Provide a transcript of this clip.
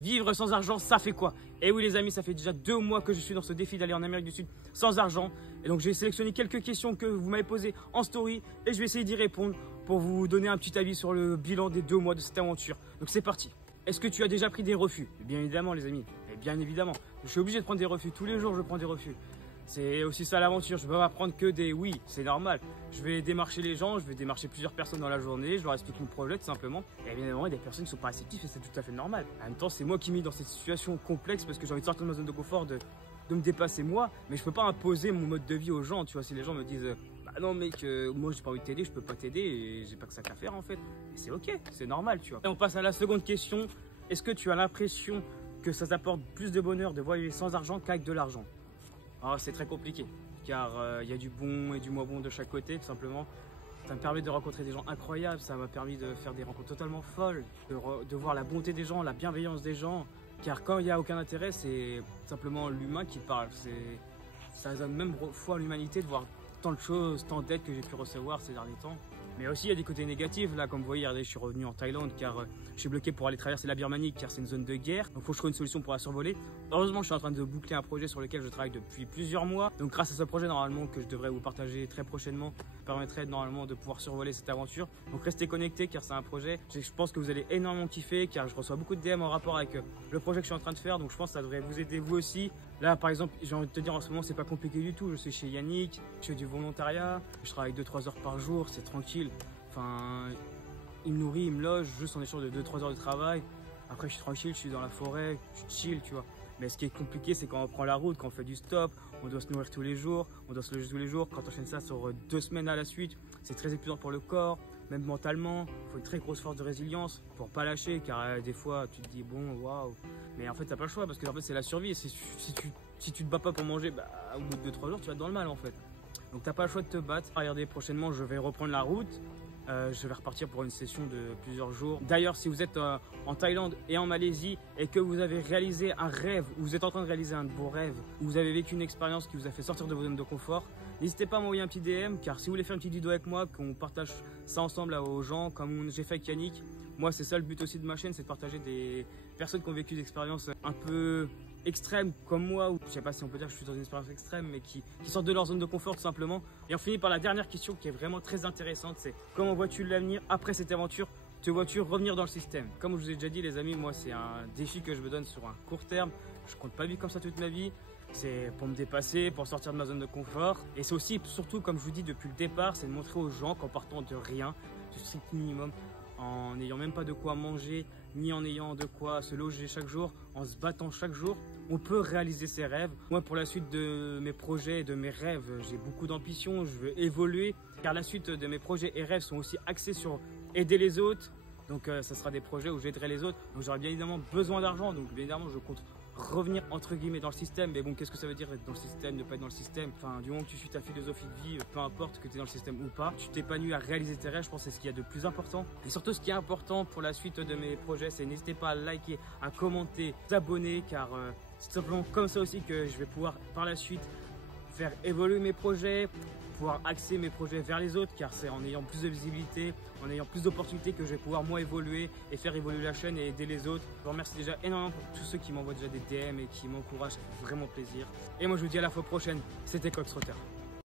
Vivre sans argent, ça fait quoi? Et oui les amis, ça fait déjà 2 mois que je suis dans ce défi d'aller en Amérique du Sud sans argent. Et donc j'ai sélectionné quelques questions que vous m'avez posées en story et je vais essayer d'y répondre pour vous donner un petit avis sur le bilan des 2 mois de cette aventure. Donc c'est parti. Est-ce que tu as déjà pris des refus? Bien évidemment les amis, et bien évidemment. Je suis obligé de prendre des refus, tous les jours je prends des refus. C'est aussi ça l'aventure, je ne vais pas prendre que des oui, c'est normal. Je vais démarcher les gens, je vais démarcher plusieurs personnes dans la journée, je leur explique mon projet tout simplement. Et bien évidemment, il y a des personnes qui ne sont pas réceptives et c'est tout à fait normal. En même temps, c'est moi qui m'ai mis dans cette situation complexe parce que j'ai envie de sortir de ma zone de confort, de me dépasser moi. Mais je ne peux pas imposer mon mode de vie aux gens, tu vois. Si les gens me disent bah non mec, moi j'ai pas envie de t'aider, je peux pas t'aider et j'ai pas que ça qu'à faire en fait. Et c'est ok, c'est normal, tu vois. Et on passe à la seconde question. Est-ce que tu as l'impression que ça t'apporte plus de bonheur de voyager sans argent qu'avec de l'argent? Alors c'est très compliqué car il y a du bon et du moins bon de chaque côté tout simplement. Ça me permet de rencontrer des gens incroyables, ça m'a permis de faire des rencontres totalement folles, de voir la bonté des gens, la bienveillance des gens. Car quand il n'y a aucun intérêt, c'est simplement l'humain qui parle. Ça donne même foi à l'humanité de voir tant de choses, tant d'aides que j'ai pu recevoir ces derniers temps. Mais aussi il y a des côtés négatifs, là comme vous voyez, regardez, je suis revenu en Thaïlande car je suis bloqué pour aller traverser la Birmanie car c'est une zone de guerre. Donc il faut que je trouve une solution pour la survoler. Heureusement je suis en train de boucler un projet sur lequel je travaille depuis plusieurs mois. Donc grâce à ce projet normalement que je devrais vous partager très prochainement, permettrait normalement de pouvoir survoler cette aventure. Donc restez connectés car c'est un projet, je pense que vous allez énormément kiffer car je reçois beaucoup de DM en rapport avec le projet que je suis en train de faire. Donc je pense que ça devrait vous aider vous aussi. Là par exemple j'ai envie de te dire en ce moment c'est pas compliqué du tout. Je suis chez Yannick, je fais du volontariat, je travaille 2-3 heures par jour, c'est tranquille. Enfin, il me nourrit, il me loge, juste en échange de 2-3 heures de travail. Après, je suis tranquille, je suis dans la forêt, je chill, tu vois. Mais ce qui est compliqué, c'est quand on prend la route, quand on fait du stop, on doit se nourrir tous les jours, on doit se loger tous les jours. Quand on enchaîne ça sur 2 semaines à la suite, c'est très épuisant pour le corps, même mentalement. Il faut une très grosse force de résilience pour pas lâcher, car des fois, tu te dis, bon, waouh. Mais en fait, t'as pas le choix, parce que en fait, c'est la survie. Si tu te bats pas pour manger, bah, au bout de 2-3 jours, tu vas être dans le mal, en fait. Donc, t'as pas le choix de te battre. Regardez, prochainement, je vais reprendre la route. Je vais repartir pour une session de plusieurs jours. D'ailleurs, si vous êtes en Thaïlande et en Malaisie et que vous avez réalisé un rêve, ou vous êtes en train de réaliser un de vos rêves, ou vous avez vécu une expérience qui vous a fait sortir de vos zones de confort, n'hésitez pas à m'envoyer un petit DM, car si vous voulez faire une petite vidéo avec moi, qu'on partage ça ensemble aux gens, comme j'ai fait avec Yannick, moi c'est ça le but aussi de ma chaîne, c'est de partager des personnes qui ont vécu des expériences un peu extrêmes comme moi, ou je sais pas si on peut dire que je suis dans une expérience extrême, mais qui sortent de leur zone de confort tout simplement. Et on finit par la dernière question qui est vraiment très intéressante, c'est comment vois-tu l'avenir après cette aventure? Te vois-tu revenir dans le système? Comme je vous ai déjà dit les amis, moi c'est un défi que je me donne sur un court terme, je compte pas vivre comme ça toute ma vie. C'est pour me dépasser, pour sortir de ma zone de confort. Et c'est aussi, surtout comme je vous dis depuis le départ, c'est de montrer aux gens qu'en partant de rien, du strict minimum, en n'ayant même pas de quoi manger, ni en ayant de quoi se loger chaque jour, en se battant chaque jour, on peut réaliser ses rêves. Moi, pour la suite de mes projets et de mes rêves, j'ai beaucoup d'ambition, je veux évoluer, car la suite de mes projets et rêves sont aussi axés sur aider les autres. Donc ça sera des projets où j'aiderai les autres. Donc j'aurai bien évidemment besoin d'argent, donc bien évidemment je compte revenir entre guillemets dans le système. Mais bon, qu'est-ce que ça veut dire être dans le système, ne pas être dans le système? Enfin, du moment que tu suis ta philosophie de vie, peu importe que tu es dans le système ou pas, tu t'épanouis à réaliser tes rêves, je pense que c'est ce qu'il y a de plus important. Et surtout ce qui est important pour la suite de mes projets, c'est n'hésitez pas à liker, à commenter, à vous abonner, car c'est simplement comme ça aussi que je vais pouvoir par la suite faire évoluer mes projets, pouvoir axer mes projets vers les autres, car c'est en ayant plus de visibilité, en ayant plus d'opportunités que je vais pouvoir moi évoluer et faire évoluer la chaîne et aider les autres. Je vous remercie déjà énormément pour tous ceux qui m'envoient déjà des DM et qui m'encouragent, ça fait vraiment plaisir. Et moi je vous dis à la fois prochaine, c'était Cox Trotter.